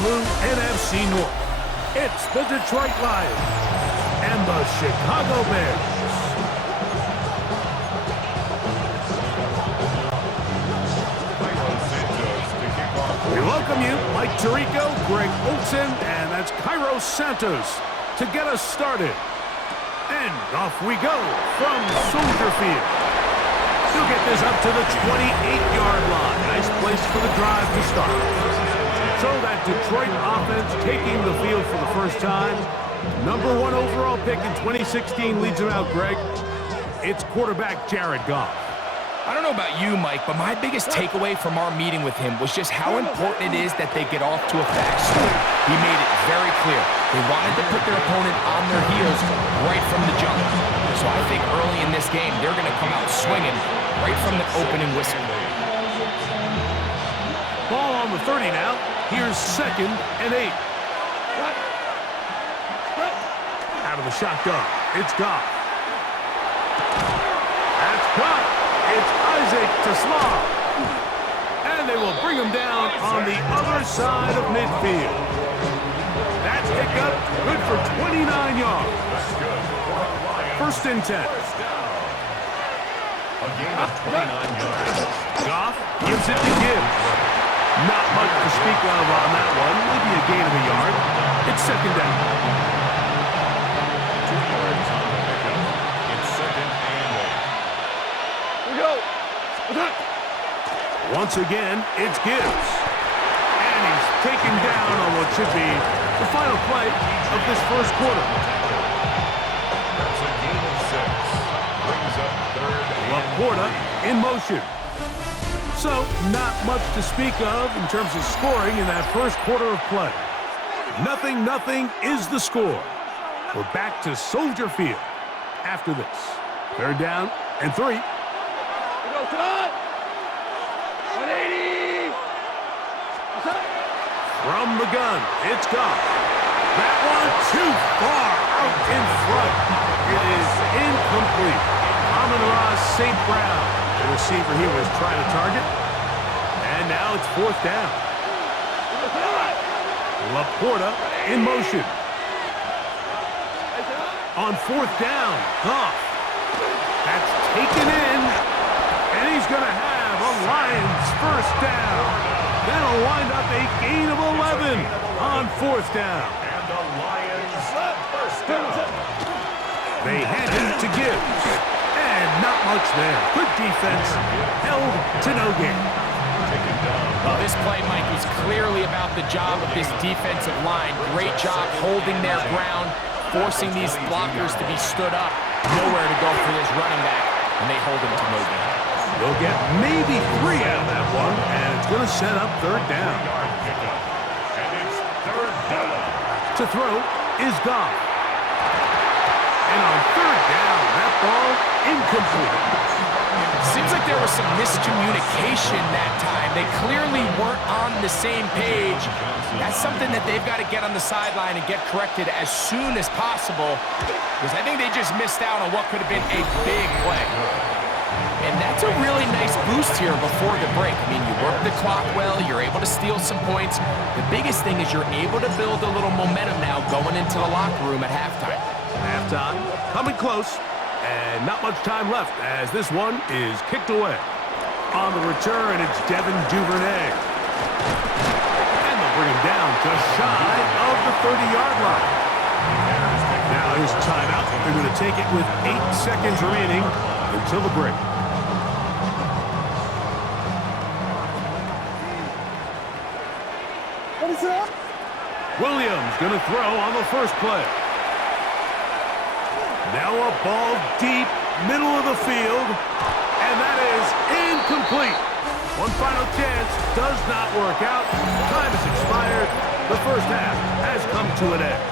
blue NFC North. It's the Detroit Lions and the Chicago Bears. We welcome you, Mike Tirico, Greg Olson, and that's Cairo Santos to get us started. And off we go from Soldier Field. He'll get this up to the 28-yard line. Nice place for the drive to start. So that Detroit offense taking the field for the first time. Number 1 overall pick in 2016 leads him out, Greg. It's quarterback Jared Goff. I don't know about you, Mike, but my biggest takeaway from our meeting with him was just how important it is that they get off to a fast start. He made it very clear. They wanted to put their opponent on their heels right from the jump. So I think early in this game, they're going to come out swinging right from the opening whistle. Ball on the 30 now. Here's 2nd and 8. Out of the shotgun. It's Goff. That's caught. It's Isaac to Slav. And they will bring him down on the other side of midfield. That's pickup, good for 29 yards. 1st and 10. A gain of 29 yards. Goff gives it to Gibbs. Not much to speak of on that one. Maybe a gain of a yard. It's 2nd down. 2 yards on the pickup. It's 2nd and 8. We go. Once again, it's Gibbs. And he's taken down on what should be the final play of this first quarter. That's a gain of 6. Brings up 3rd and Laporta in motion. So, not much to speak of in terms of scoring in that first quarter of play. 0-0 is the score. We're back to Soldier Field after this. 3rd down and 3. From the gun, it's Goff. That one too far out in front. It is incomplete. Amon-Ra St. Brown, the receiver he was trying to target. And now it's 4th down. Laporta in motion. On 4th down, Goff. That's taken in. And he's going to have a Lions first down. That'll wind up a gain of 11 on 4th down. And the Lions first down. They hand it to Gibbs. And not much there. Good defense. Held to no gain. Well, this play, Mike, was clearly about the job of this defensive line. Great job holding their ground, forcing these blockers to be stood up. Nowhere to go for this running back, and they hold him to no gain. They'll get maybe 3 out of that one, and it's going to set up 3rd down. And it's 3rd down. To throw is Goff. And on 3rd down, that ball incomplete. Seems like there was some miscommunication that time. They clearly weren't on the same page. That's something that they've got to get on the sideline and get corrected as soon as possible, because I think they just missed out on what could have been a big play. And that's a really nice boost here before the break. I mean, you work the clock well, you're able to steal some points. The biggest thing is you're able to build a little momentum now going into the locker room at halftime. Halftime, coming close, and not much time left as this one is kicked away. On the return, it's Devin Duvernay. And they'll bring him down just shy of the 30-yard line. Now here's a timeout. They're going to take it with 8 seconds remaining until the break. What is up? Williams going to throw on the first play. Now a ball deep, middle of the field, and that is incomplete. One final chance, does not work out. Time has expired. The first half has come to an end.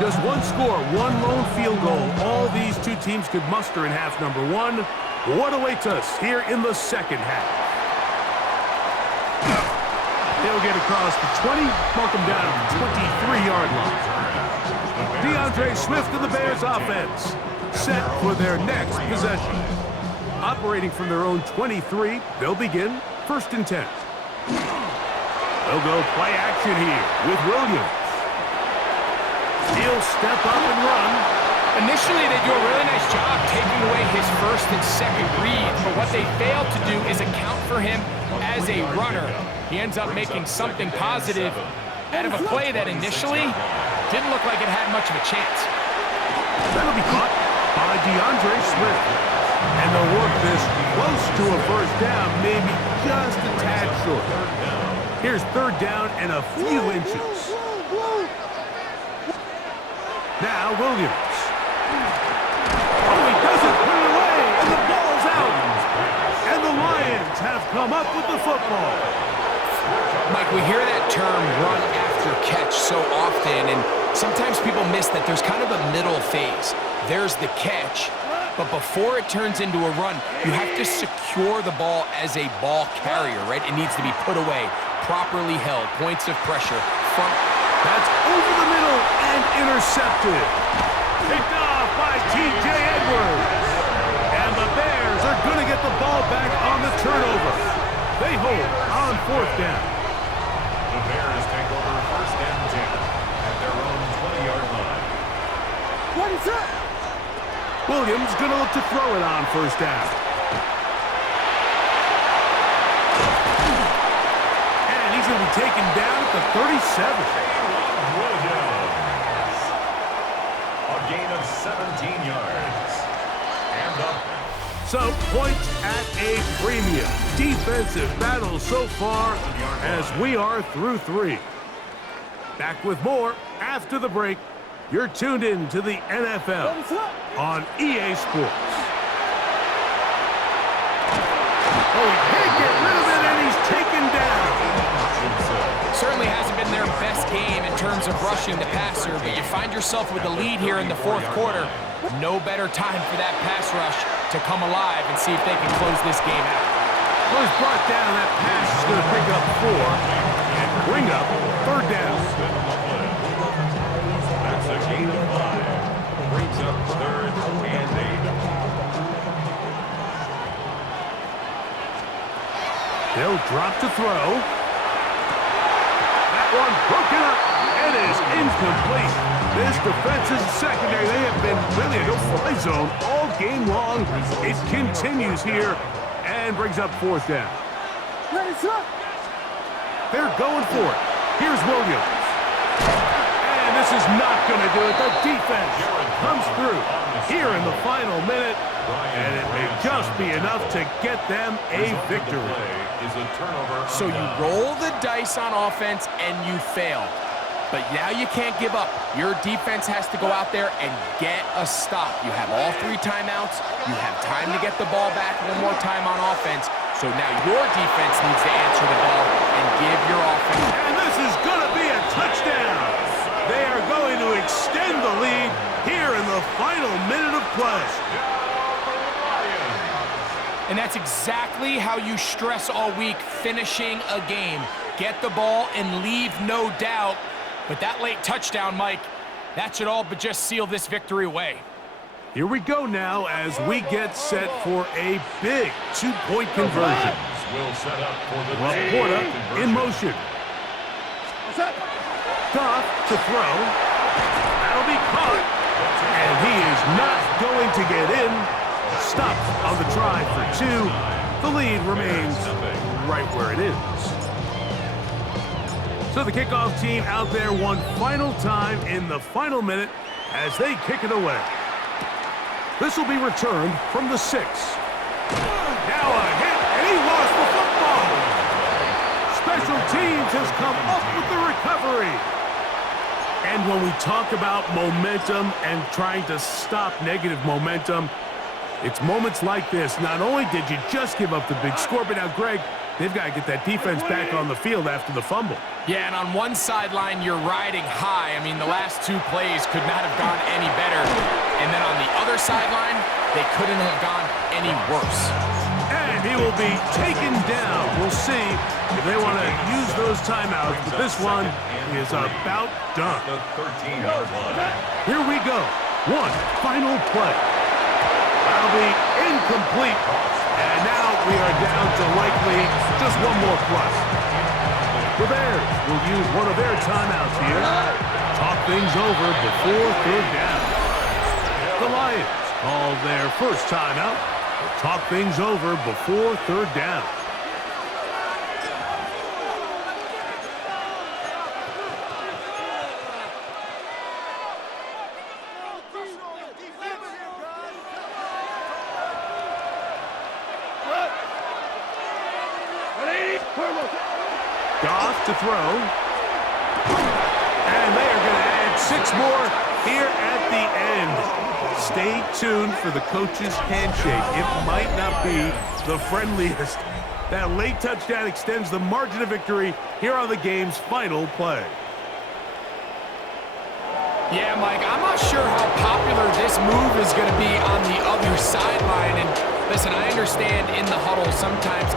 Just one score, one lone field goal. All these two teams could muster in half number 1. What awaits us here in the second half? They'll get across the 20, mark them down at the 23-yard line. DeAndre Swift of the Bears offense set for their next possession. operating from their own 23. They'll begin 1st and 10. They'll go play action here with Williams. He'll step up and run. Initially, they do a really nice job taking away his 1st and 2nd reads, but what they fail to do is account for him as a runner. He ends up making something positive out of a play that initially didn't look like it had much of a chance. That'll be caught by DeAndre Swift. And they'll work this close to a 1st down, maybe just a tad short. Here's 3rd down and a few inches. Now Williams. Oh, he doesn't put it away, and the ball's out. And the Lions have come up with the football. Mike, we hear that term run after catch so often, and sometimes people miss that there's kind of a middle phase. There's the catch, but before it turns into a run, you have to secure the ball as a ball carrier, right? It needs to be put away, properly held, points of pressure. That's over the middle and intercepted. Picked off by T.J. Edwards. And the Bears are going to get the ball back on the turnover. They hold on 4th down. The Bears take over 1st and 10 at their own 20-yard line. What is up? Williams going to look to throw it on 1st down. And he's going to be taken down at the 37. Williams. A gain of 17 yards. And up. So, points at a premium. Defensive battle so far as we are through 3. Back with more after the break. You're tuned in to the NFL on EA Sports. Oh, he can't get rid of it, and he's taken down. Certainly hasn't been their best game in terms of rushing the passer, but you find yourself with the lead here in the 4th quarter. No better time for that pass rush to come alive and see if they can close this game out. Well, he's brought down. That pass is going to pick up 4 and bring up 3rd down. That's a gain of 5. Brings up 3rd and 8. They'll drop to throw. That one broken up. It is incomplete. This defensive secondary, they have been really a no-fly zone all game long. It continues here and brings up 4th down. They're going for it. Here's Williams. And this is not going to do it. The defense comes through here in the final minute, and it may just be enough to get them a victory. So you roll the dice on offense and you fail. But now you can't give up. Your defense has to go out there and get a stop. You have all 3 timeouts. You have time to get the ball back one more time on offense. So now your defense needs to answer the ball and give your offense. And this is going to be a touchdown. They are going to extend the lead here in the final minute of play. And that's exactly how you stress all week, finishing a game. Get the ball and leave no doubt. But that late touchdown, Mike, that should all but just seal this victory away. Here we go now as we get set for a big 2-point conversion. Laporta in motion. Goff to throw. That'll be caught. And he is not going to get in. Stopped on the try for 2. The lead remains right where it is. So the kickoff team out there one final time in the final minute as they kick it away. This will be returned from the 6. Now a hit, and he lost the football. Special teams has come up with the recovery. And when we talk about momentum and trying to stop negative momentum, it's moments like this. Not only did you just give up the big score, but now, Greg, they've got to get that defense back on the field after the fumble. Yeah, and on one sideline, you're riding high. I mean, the last 2 plays could not have gone any better. And then on the other sideline, they couldn't have gone any worse. And he will be taken down. We'll see if they want to use those timeouts, but this one is about done. Here we go. One final play. That'll be incomplete. And now we are down to likely just one more play. The Bears will use one of their timeouts here. Talk things over before third down. The Lions call their first timeout. Talk things over before third down. Goff to throw. And they are going to add 6 more here at the end. Stay tuned for the coach's handshake. It might not be the friendliest. That late touchdown extends the margin of victory here on the game's final play. Yeah, Mike, I'm not sure how popular this move is going to be on the other sideline. And listen, I understand in the huddle sometimes